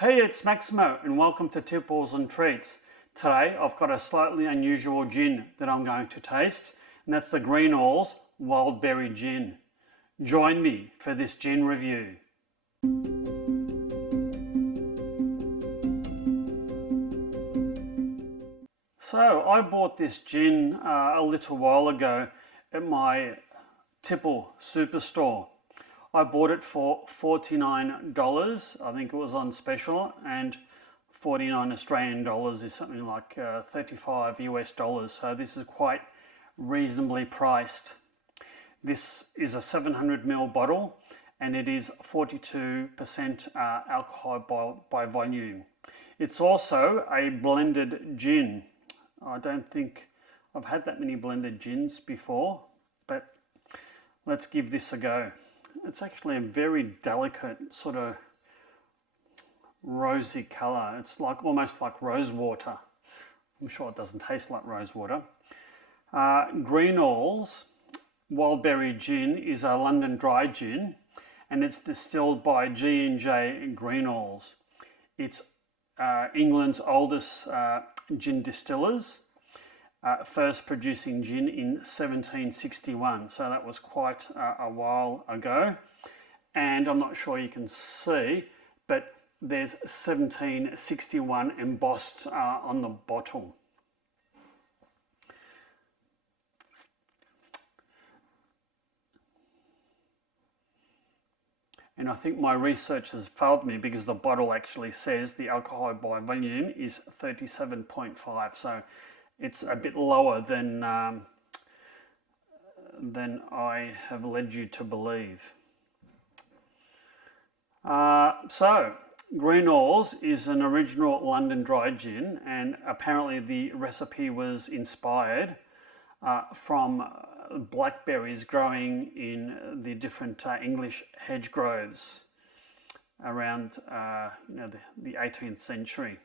Hey, it's Maximo and welcome to Tipples and Treats. Today I've got a slightly unusual gin that I'm going to taste, and that's the Greenall's Wild Berry Gin. Join me for this gin review. So I bought this gin a little while ago at my Tipple superstore. I bought it for $49, I think it was on special, and 49 Australian dollars is something like 35 US dollars, so this is quite reasonably priced. This is a 700 ml bottle and it is 42% alcohol by volume. It's also a blended gin. I don't think I've had that many blended gins before, but let's give this a go. It's actually a very delicate sort of rosy colour. It's like almost like rose water. I'm sure it doesn't taste like rose water. Greenall's Wild Berry Gin is a London dry gin and it's distilled by G&J Greenall. It's England's oldest gin distillers, first producing gin in 1761, so that was quite a while ago. And I'm not sure you can see, but there's 1761 embossed on the bottle. And I think my research has failed me because the bottle actually says the alcohol by volume is 37.5, so it's a bit lower than I have led you to believe. So Greenall's is an original London dry gin, and apparently the recipe was inspired from blackberries growing in the different English hedgerows around the 18th century.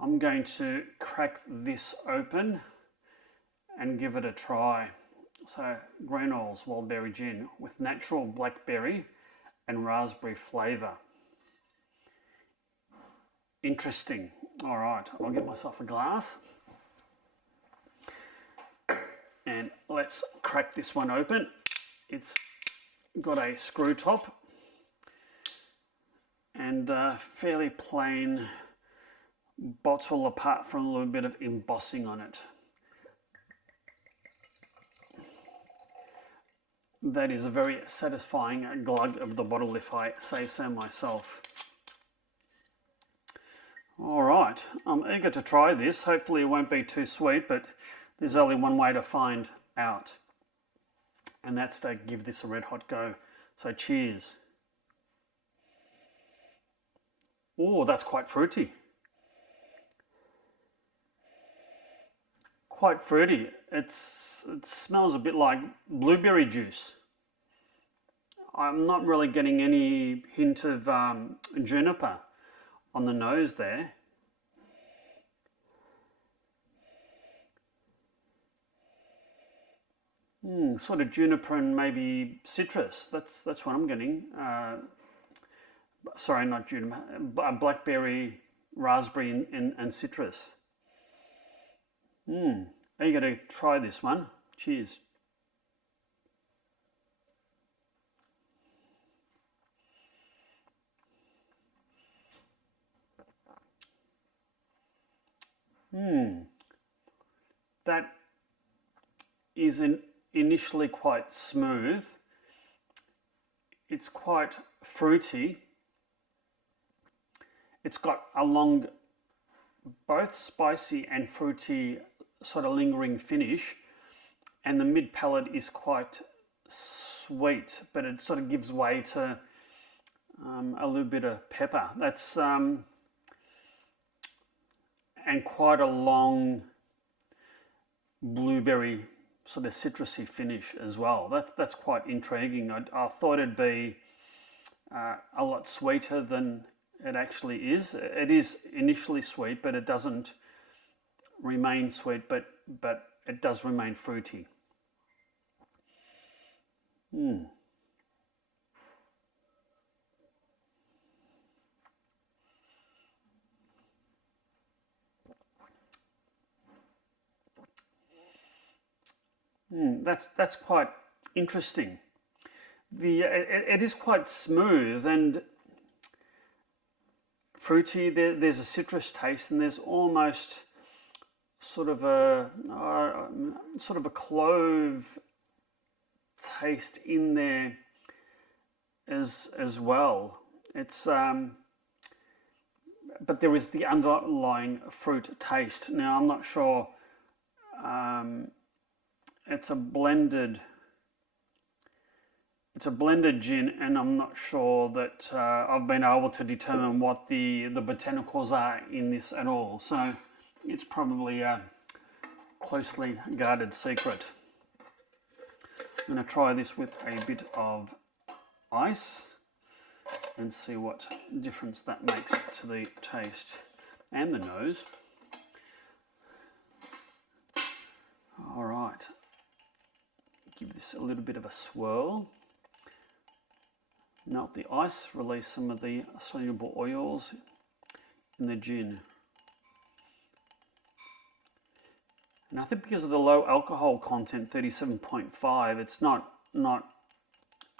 I'm going to crack this open and give it a try. So Greenall's Wild Berry Gin with natural blackberry and raspberry flavour. Interesting. All right, I'll get myself a glass and let's crack this one open. It's got a screw top and a fairly plain bottle apart from a little bit of embossing on it. That is a very satisfying glug of the bottle, if I say so myself. All right, I'm eager to try this. Hopefully it won't be too sweet, but there's only one way to find out, and that's to give this a red hot go. So cheers. Oh, that's quite fruity. Quite fruity. It smells a bit like blueberry juice. I'm not really getting any hint of juniper on the nose there. Sort of juniper and maybe citrus. That's what I'm getting. Sorry, not juniper. Blackberry, raspberry, and citrus. Are you going to try this one? Cheers. That is initially quite smooth. It's quite fruity. It's got a long, both spicy and fruity sort of lingering finish, and the mid palate is quite sweet, but it sort of gives way to a little bit of pepper. That's and quite a long blueberry sort of citrusy finish as well. That's quite intriguing. I thought it'd be a lot sweeter than it actually is. It is initially sweet, but it doesn't remain sweet, but it does remain fruity. That's quite interesting. It is quite smooth and fruity. There's a citrus taste, and there's almost sort of a clove taste in there as well. It's but there is the underlying fruit taste. Now I'm not sure. It's a blended gin, and I'm not sure that I've been able to determine what the botanicals are in this at all. So it's probably a closely guarded secret. I'm going to try this with a bit of ice and see what difference that makes to the taste and the nose. All right, give this a little bit of a swirl. Melt the ice, release some of the soluble oils in the gin. And I think because of the low alcohol content, 37.5, it's not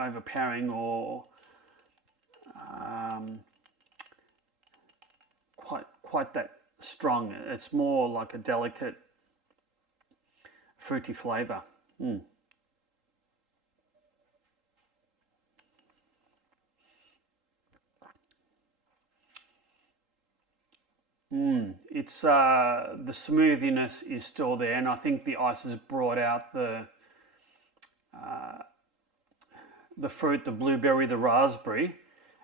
overpowering or quite that strong. It's more like a delicate fruity flavour. It's the smoothiness is still there, and I think the ice has brought out the fruit, the blueberry, the raspberry,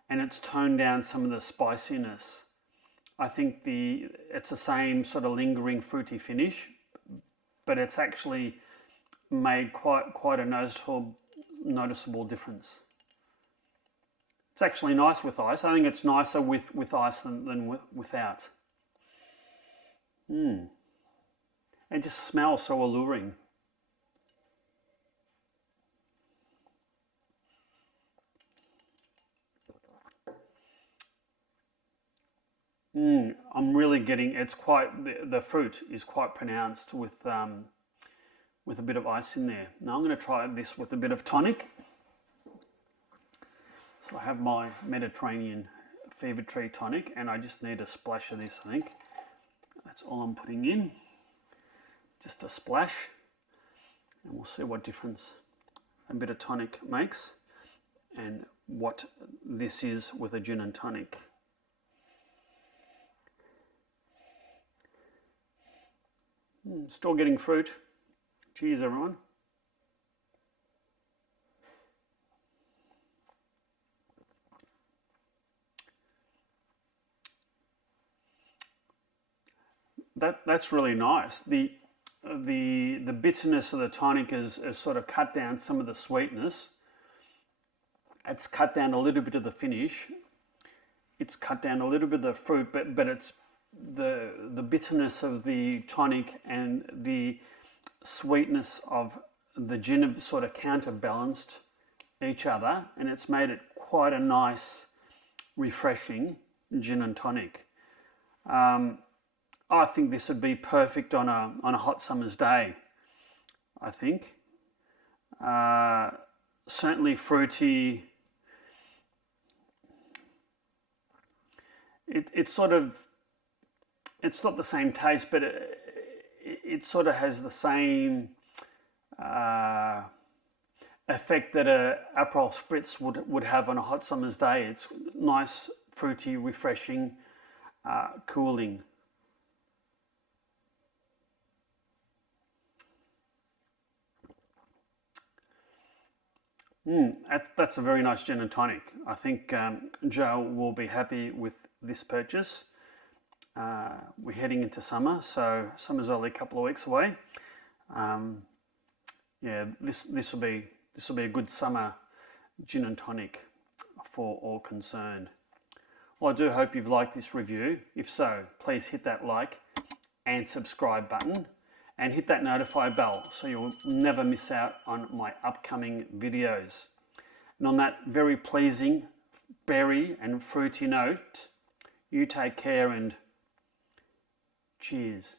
and it's toned down some of the spiciness. I think it's the same sort of lingering fruity finish, but it's actually made quite a noticeable difference. It's actually nice with ice. I think it's nicer with ice than without. It just smells so alluring. I'm really getting, it's quite, the fruit is quite pronounced with a bit of ice in there. Now I'm going to try this with a bit of tonic. So I have my Mediterranean Fever Tree tonic, and I just need a splash of this, I think. That's all I'm putting in. Just a splash. And we'll see what difference a bit of tonic makes and what this is with a gin and tonic. Still getting fruit. Cheers, everyone. That's really nice. The bitterness of the tonic has sort of cut down some of the sweetness. It's cut down a little bit of the finish. It's cut down a little bit of the fruit, but it's the bitterness of the tonic and the sweetness of the gin have sort of counterbalanced each other, and it's made it quite a nice, refreshing gin and tonic. I think this would be perfect on a hot summer's day. I think certainly fruity. It's sort of, it's not the same taste, but it sort of has the same effect that a Aperol Spritz would have on a hot summer's day. It's nice, fruity, refreshing, cooling. That's a very nice gin and tonic. I think Joe will be happy with this purchase. We're heading into summer, so summer's only a couple of weeks away. Yeah, this will be a good summer gin and tonic for all concerned. Well, I do hope you've liked this review. If so, please hit that like and subscribe button, and hit that notify bell so you'll never miss out on my upcoming videos. And on that very pleasing berry and fruity note, you take care and cheers.